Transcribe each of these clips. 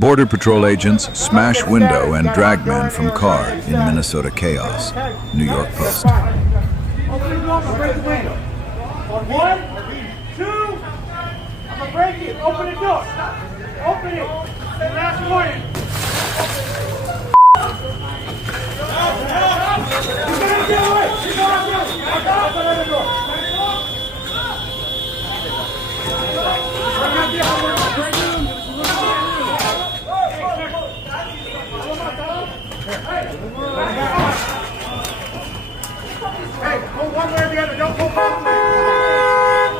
Border Patrol agents smash window and drag man from car in Minnesota chaos. New York Post. Open the door, I'm gonna break the window. On 1, 2, I'm gonna break it. Open the door. Open it. Last warning. You're gonna get away. You're gonna get away. Open the door. Hey, go one way or the other. Don't go both ways.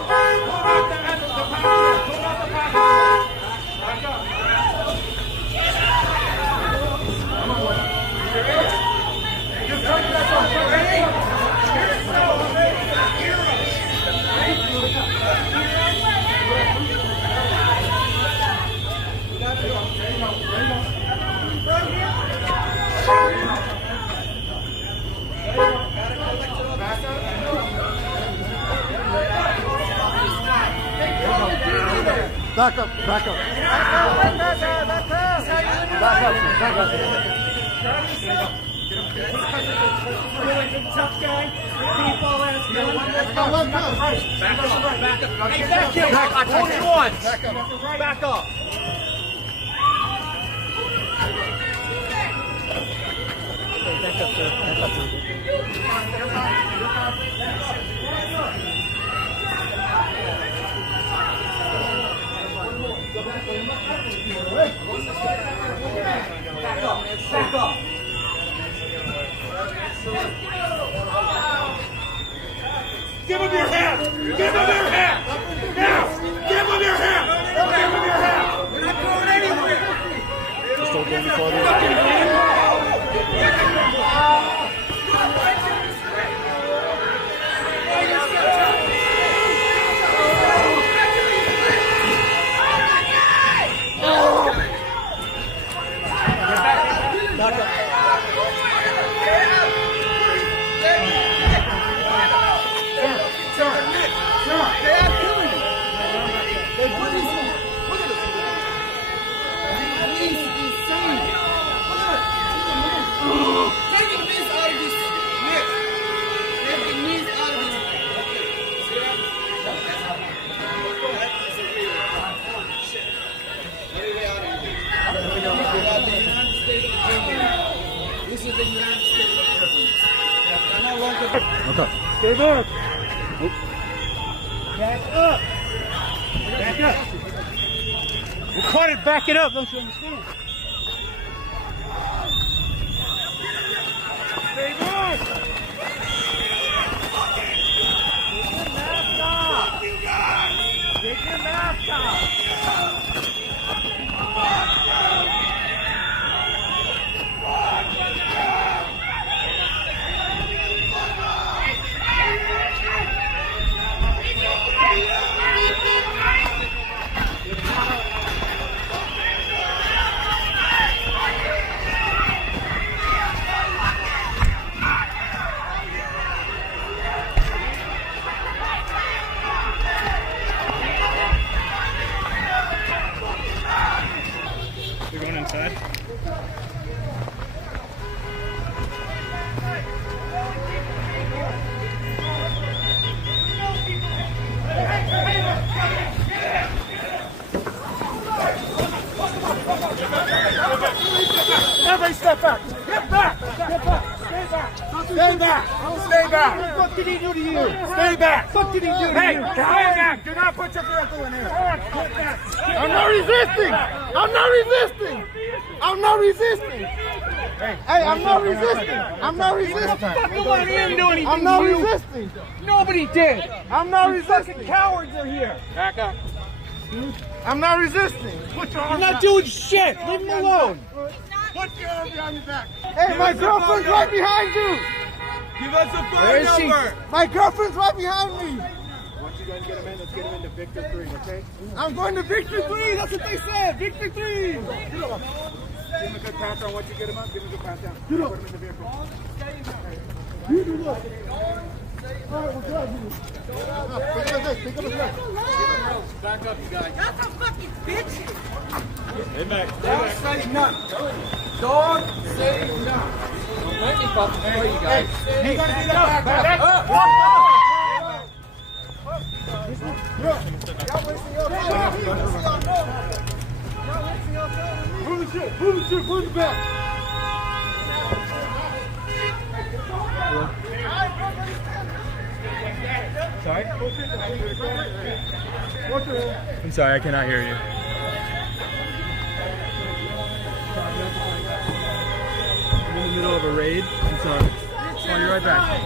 Pull out the passenger. Pull out the passenger. Back up. Just turn that door. Ready? Back up, back up. Tough guy. Hey, back up. I told you once. Back up. Back up. Back up. Give him your hand. Give him your hand. Now. Give him your hand. Give him your hand. We're not going anywhere. Just don't go any farther. This is the United States Airways. Okay. Stay back. Back up. Back up. We're caught it. Back it up. Don't you understand? Stay back. Take your mask off. You're going inside? Everybody step back. Get back. Get back. Stay back. Stay back. Stay back. What did he do to you? Stay back. What did he do to you? Hey, stay back. Do not put your vehicle in here. Get back. I'm not resisting. I'm not resisting. I'm not resisting. Hey, I'm not resisting. I'm not resisting. I'm not resisting. Nobody did. I'm not resisting. Fucking cowards are here. Back up. I'm not resisting. Put your arms You're not doing shit. Leave him alone. Put your arm behind your back. Hey, my girlfriend's right behind you. Give us a phone number. My girlfriend's right behind me. Once you guys get him in, let's get him into Victor 3, okay? I'm going to Victor 3. That's what they said. Victor 3. Give him a good pat down once you get him up. Give him a good pat down. Put him in the vehicle. You do look. All right, we'll grab you. Pick up his leg. Pick up his leg. Back up, you guys. That's a fucking bitch. Don't say none. Don't say none. Don't let me fucking throw you guys. Hey, back up. Move the shit, move the back. Sorry? I'm sorry, I cannot hear you. I'm in the middle of a raid. I'm sorry. Oh, you're right back.